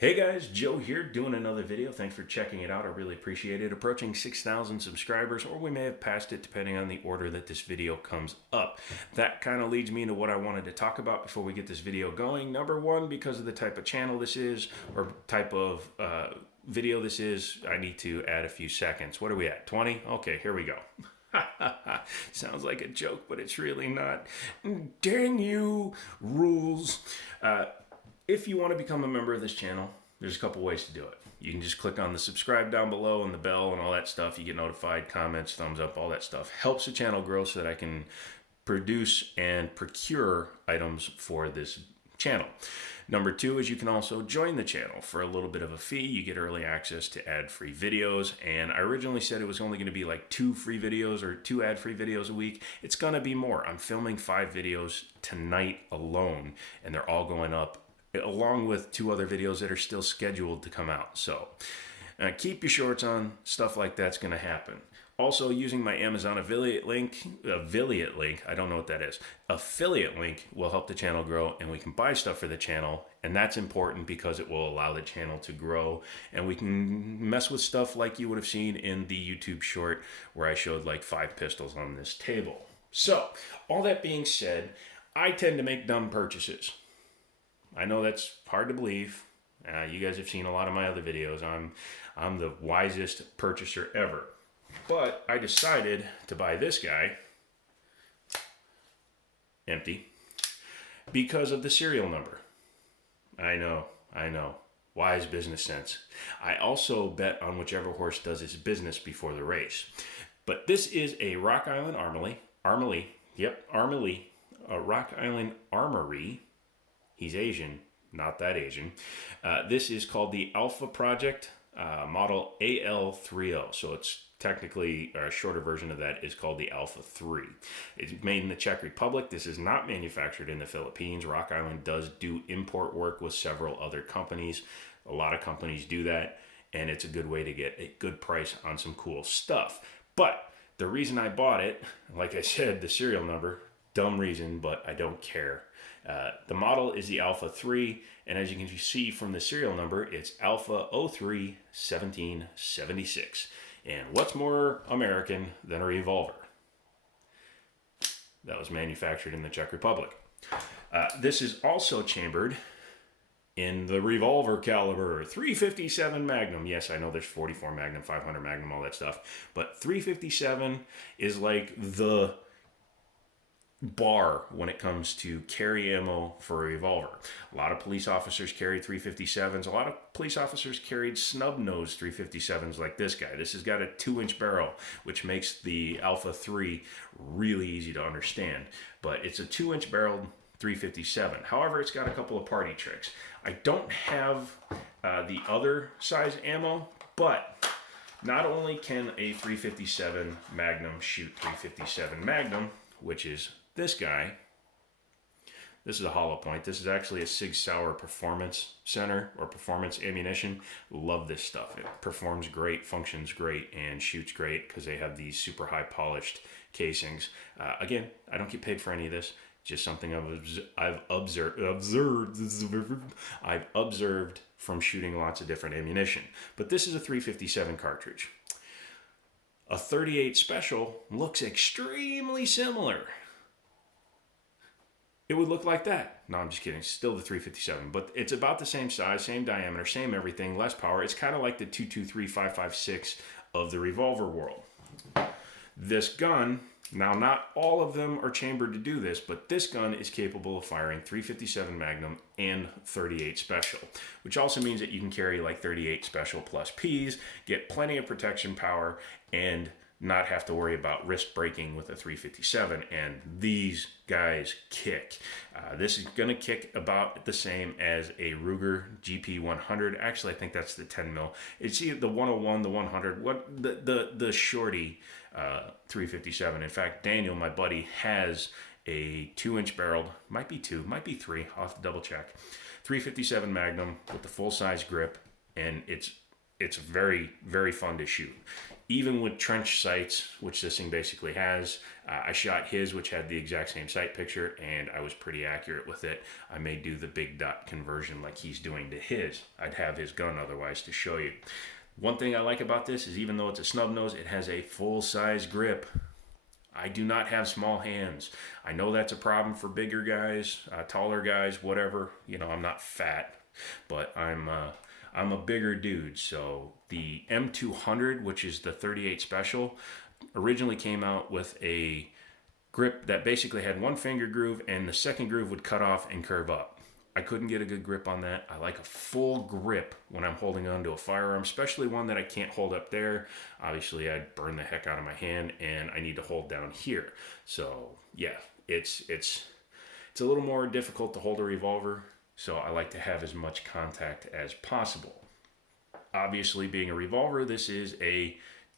Hey guys, Joe here doing another video. Thanks for checking it out. I really appreciate it. Approaching 6,000 subscribers, or we may have passed it depending on the order that this video comes up. That kind of leads me into what I wanted to talk about before we get this video going. Number one, because of the type of channel this is, or type of video this is, I need to add a few seconds. What are we at? 20? Okay, here we go. Sounds like a joke, but it's really not. Dang you, rules. If you want to become a member of this channel, there's a couple ways to do it. You can just click on the subscribe down below and the bell and all that stuff. You get notified, comments, thumbs up, all that stuff. Helps the channel grow so that I can produce and procure items for this channel. Number two is you can also join the channel for a little bit of a fee. You get early access to ad-free videos. And I originally said it was only going to be like 2 free videos or 2 ad-free videos a week. It's going to be more. I'm filming 5 videos tonight alone, and they're all going up along with 2 other videos that are still scheduled to come out. So keep your shorts on. Stuff like that's going to happen. Also, using my Amazon affiliate link, I don't know what that is. Affiliate link will help the channel grow, and we can buy stuff for the channel, and that's important because it will allow the channel to grow, and we can mess with stuff like you would have seen in the YouTube short where I showed like 5 pistols on this table. So, all that being said, I tend to make dumb purchases. I know that's hard to believe. You guys have seen a lot of my other videos. I'm the wisest purchaser ever. But I decided to buy this guy, empty, because of the serial number. I know. Wise business sense. I also bet on whichever horse does its business before the race. But this is a Rock Island Armory, a Rock Island Armory. He's Asian, not that Asian. This is called the Alpha Project, model AL30. So it's technically, a shorter version of that is called the Alpha 3. It's made in the Czech Republic. This is not manufactured in the Philippines. Rock Island does do import work with several other companies. A lot of companies do that, and it's a good way to get a good price on some cool stuff. But the reason I bought it, like I said, the serial number, dumb reason, but I don't care. The model is the Alpha 3, and as you can see from the serial number, it's Alpha 03 1776. And what's more American than a revolver? That was manufactured in the Czech Republic. This is also chambered in the revolver caliber 357 Magnum. Yes, I know there's 44 Magnum, 500 Magnum, all that stuff, but 357 is like the bar when it comes to carry ammo for a revolver. A lot of police officers carried 357s. A lot of police officers carried snub-nosed 357s like this guy. This has got a 2-inch barrel, which makes the Alpha 3 really easy to understand. But it's a 2-inch barreled 357. However, it's got a couple of party tricks. I don't have the other size ammo, but not only can a 357 Magnum shoot 357 Magnum, which is this guy. This is a hollow point. This is actually a Sig Sauer Performance Center or Performance Ammunition. Love this stuff. It performs great, functions great, and shoots great because they have these super high polished casings. Again, I don't get paid for any of this. Just something I've observed from shooting lots of different ammunition. But this is a 357 cartridge. A 38 Special looks extremely similar. It would look like that. No, I'm just kidding. It's still the 357, but it's about the same size, same diameter, same everything, less power. It's kind of like the 223 556 of the revolver world. This gun, now not all of them are chambered to do this, but this gun is capable of firing 357 Magnum and 38 Special, which also means that you can carry like 38 Special plus Ps, get plenty of protection power, and not have to worry about wrist breaking with a 357, and these guys kick. This is going to kick about the same as a Ruger GP100. Actually, I think that's the 10 mil. It's either the 101, the 100, the shorty 357. In fact, Daniel, my buddy, has a 2-inch barreled, might be 2, might be 3, I'll have to double check, 357 Magnum with the full size grip, and it's it's very, very fun to shoot. Even with trench sights, which this thing basically has, I shot his, which had the exact same sight picture, and I was pretty accurate with it. I may do the big dot conversion like he's doing to his. I'd have his gun otherwise to show you. One thing I like about this is even though it's a snub nose, it has a full-size grip. I do not have small hands. I know that's a problem for bigger guys, taller guys, whatever. You know, I'm not fat, but I'm a bigger dude. So the M200, which is the 38 Special, originally came out with a grip that basically had one finger groove, and the second groove would cut off and curve up. I couldn't get a good grip on that. I like a full grip when I'm holding onto a firearm, especially one that I can't hold up there. Obviously, I'd burn the heck out of my hand, and I need to hold down here. So yeah, it's a little more difficult to hold a revolver, so I like to have as much contact as possible. Obviously, being a revolver, this is a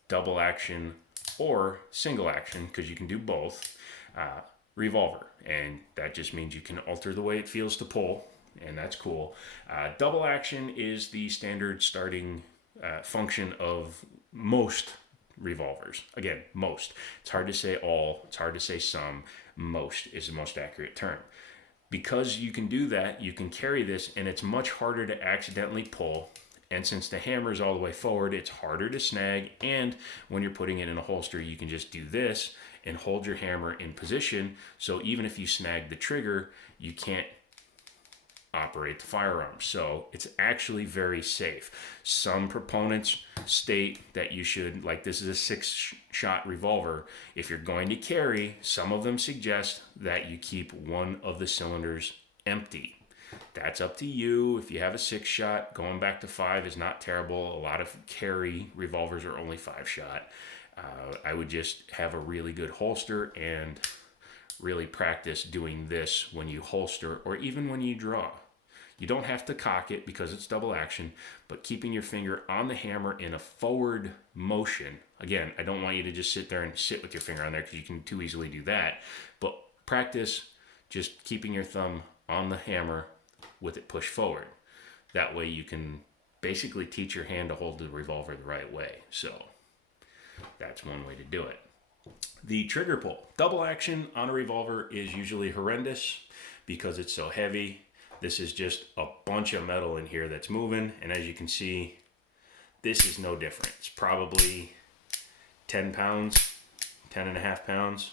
double action or single action, because you can do both, revolver, and that just means you can alter the way it feels to pull, and that's cool. Double action is the standard starting function of most revolvers. Again, most. It's hard to say all, it's hard to say some. Most is the most accurate term. Because you can do that, you can carry this, and it's much harder to accidentally pull. And since the hammer is all the way forward, it's harder to snag. And when you're putting it in a holster, you can just do this and hold your hammer in position. So even if you snag the trigger, you can't operate the firearm. So it's actually very safe. Some proponents state that you should, like this is a 6-shot revolver. If you're going to carry, some of them suggest that you keep one of the cylinders empty. That's up to you. If you have a 6-shot, going back to 5 is not terrible. A lot of carry revolvers are only 5-shot. I would just have a really good holster and really practice doing this when you holster or even when you draw. You don't have to cock it because it's double action, but keeping your finger on the hammer in a forward motion. Again, I don't want you to just sit there and sit with your finger on there because you can too easily do that. But practice just keeping your thumb on the hammer with it pushed forward. That way you can basically teach your hand to hold the revolver the right way. So that's one way to do it. The trigger pull. Double action on a revolver is usually horrendous because it's so heavy. This is just a bunch of metal in here that's moving. And as you can see, this is no different. It's probably 10 pounds, 10 and a half pounds.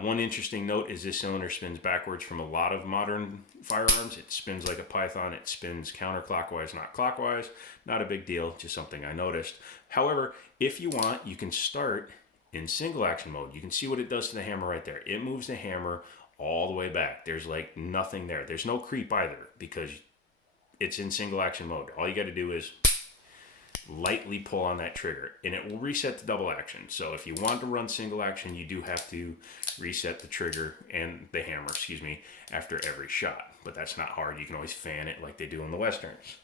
One interesting note is this cylinder spins backwards from a lot of modern firearms. It spins like a python. It spins counterclockwise, not clockwise. Not a big deal, just something I noticed. However, if you want, you can start in single action mode. You can see what it does to the hammer right there. It moves the hammer all the way back. There's like nothing there. There's no creep either because it's in single action mode. All you got to do is lightly pull on that trigger and it will reset to double action. So if you want to run single action, you do have to reset the trigger and the hammer, after every shot. But that's not hard. You can always fan it like they do in the Westerns.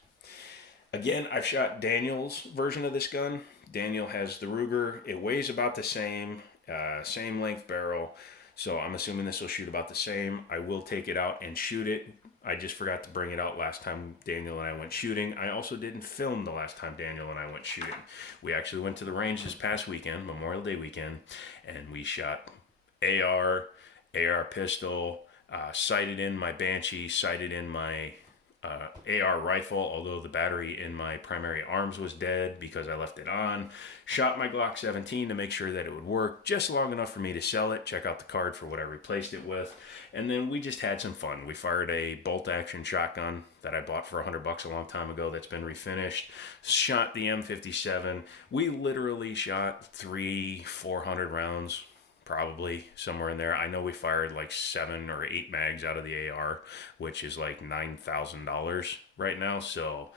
Again, I've shot Daniel's version of this gun. Daniel has the Ruger. It weighs about the same, same length barrel. So I'm assuming this will shoot about the same. I will take it out and shoot it. I just forgot to bring it out last time Daniel and I went shooting. I also didn't film the last time Daniel and I went shooting. We actually went to the range this past weekend, Memorial Day weekend, and we shot AR pistol, sighted in my Banshee, sighted in my AR rifle, although the battery in my primary arms was dead because I left it on. Shot my Glock 17 to make sure that it would work just long enough for me to sell it, check out the card for what I replaced it with, and then we just had some fun. We fired a bolt action shotgun that I bought for $100 a long time ago that's been refinished. Shot the M57. We literally shot 300-400 rounds, probably somewhere in there. I know we fired like 7 or 8 mags out of the AR, which is like $9,000 right now. So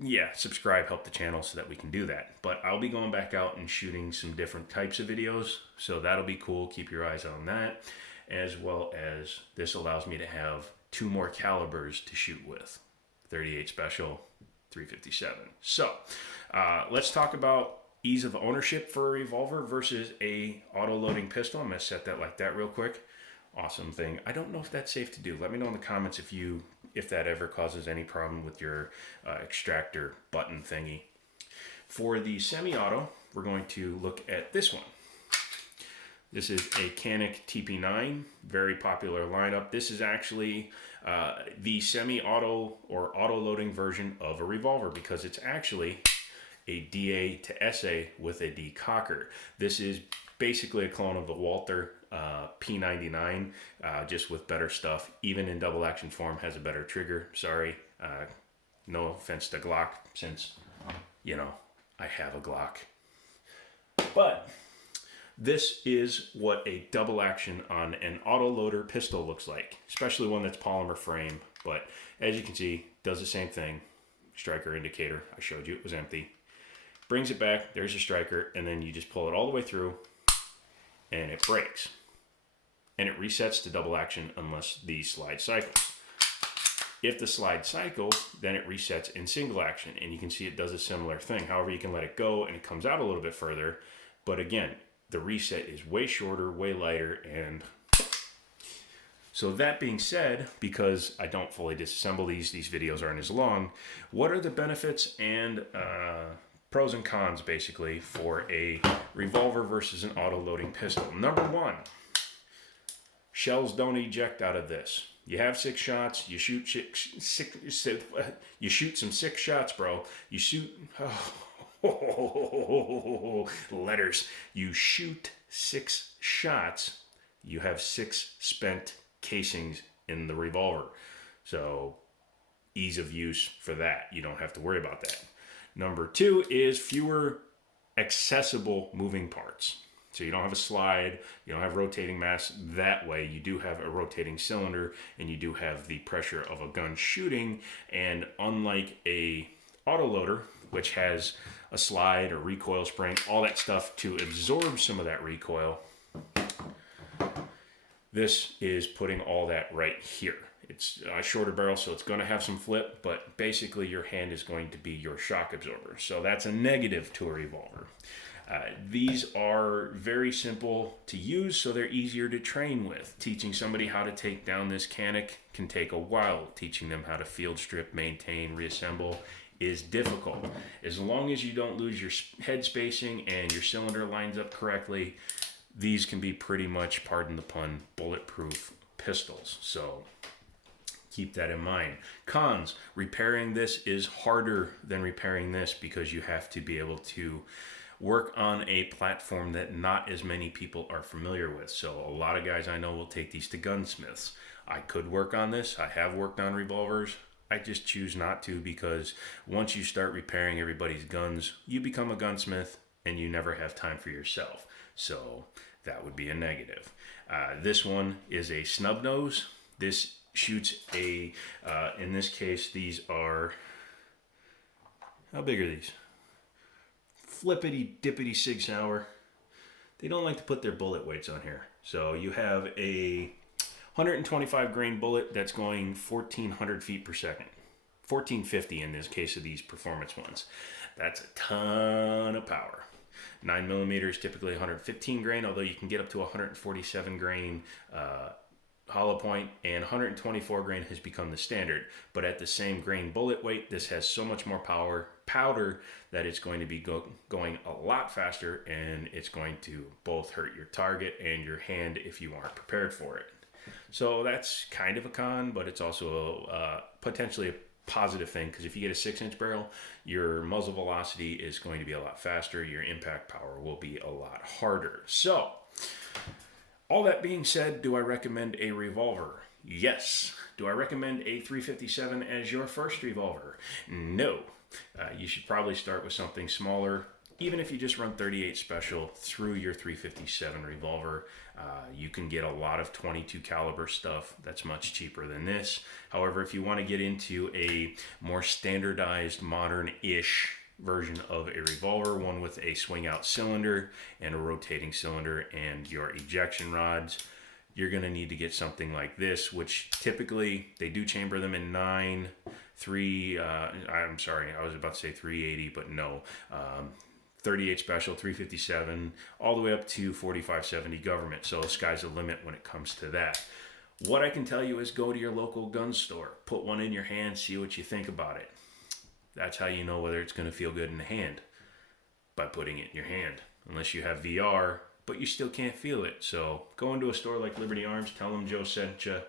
yeah, subscribe, help the channel so that we can do that. But I'll be going back out and shooting some different types of videos. So that'll be cool. Keep your eyes on that. As well as this allows me to have 2 more calibers to shoot with. 38 Special, 357. So let's talk about ease of ownership for a revolver versus a auto-loading pistol. I'm going to set that like that real quick. awesome thing. I don't know if that's safe to do. Let me know in the comments if that ever causes any problem with your extractor button thingy. For the semi-auto, we're going to look at this one. This is a Canik TP9, very popular lineup. This is actually the semi-auto or auto-loading version of a revolver because it's actually a DA to SA with a decocker. This is basically a clone of the Walther P99, just with better stuff. Even in double action form, has a better trigger. Sorry, no offense to Glock, since, you know, I have a Glock. But this is what a double action on an auto-loader pistol looks like, especially one that's polymer frame. But as you can see, does the same thing. Striker indicator, I showed you it was empty. Brings it back, there's your striker, and then you just pull it all the way through, and it breaks. And it resets to double action unless the slide cycles. If the slide cycles, then it resets in single action, and you can see it does a similar thing. However, you can let it go, and it comes out a little bit further. But again, the reset is way shorter, way lighter, and so that being said, because I don't fully disassemble these videos aren't as long, what are the benefits and pros and cons, basically, for a revolver versus an auto-loading pistol? Number one, shells don't eject out of this. You have 6 shots. You shoot you shoot some 6 shots, bro. You shoot letters. You shoot 6 shots. You have 6 spent casings in the revolver. So ease of use for that. You don't have to worry about that. Number 2 is fewer accessible moving parts. So you don't have a slide, you don't have rotating mass that way. You do have a rotating cylinder, and you do have the pressure of a gun shooting. And unlike a autoloader, which has a slide or recoil spring, all that stuff to absorb some of that recoil, this is putting all that right here. It's a shorter barrel, so it's going to have some flip, but basically your hand is going to be your shock absorber. So that's a negative to a revolver. These are very simple to use, so they're easier to train with. Teaching somebody how to take down this Canik can take a while. Teaching them how to field strip, maintain, reassemble is difficult. As long as you don't lose your head spacing and your cylinder lines up correctly, these can be pretty much, pardon the pun, bulletproof pistols. So keep that in mind. Cons, repairing this is harder than repairing this because you have to be able to work on a platform that not as many people are familiar with. So a lot of guys I know will take these to gunsmiths. I could work on this. I have worked on revolvers. I just choose not to because once you start repairing everybody's guns, you become a gunsmith and you never have time for yourself. So that would be a negative. This one is a snub nose. This shoots a, in this case, these are, how big are these? Flippity dippity Sig Sauer. They don't like to put their bullet weights on here. So you have a 125 grain bullet that's going 1400 feet per second. 1450 in this case of these performance ones. That's a ton of power. 9mm is typically 115 grain, although you can get up to 147 grain hollow point, and 124 grain has become the standard. But at the same grain bullet weight, this has so much more powder that it's going to be going a lot faster, and it's going to both hurt your target and your hand if you aren't prepared for it. So that's kind of a con, but it's also potentially a positive thing, because if you get a 6-inch barrel, your muzzle velocity is going to be a lot faster. Your impact power will be a lot harder. So all that being said, do I recommend a revolver? Yes. Do I recommend a 357 as your first revolver? No. You should probably start with something smaller. Even if you just run 38 special through your 357 revolver, you can get a lot of 22 caliber stuff that's much cheaper than this. However, if you want to get into a more standardized, modern-ish version of a revolver, one with a swing out cylinder and a rotating cylinder and your ejection rods, you're going to need to get something like this, which typically they do chamber them in 9, 3, I'm sorry, I was about to say 380, but no, 38 special, 357, all the way up to 4570 government. So the sky's the limit when it comes to that. What I can tell you is go to your local gun store, put one in your hand, see what you think about it. That's how you know whether it's going to feel good in the hand, by putting it in your hand. Unless you have VR, but you still can't feel it. So go into a store like Liberty Arms, tell them Joe sent you,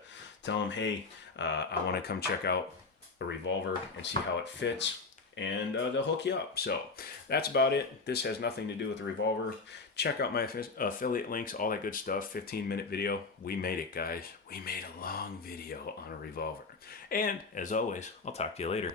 tell them, hey, I want to come check out a revolver and see how it fits, and they'll hook you up. So that's about it. This has nothing to do with the revolver. Check out my affiliate links, all that good stuff. 15-minute video. We made it, guys. We made a long video on a revolver. And as always, I'll talk to you later.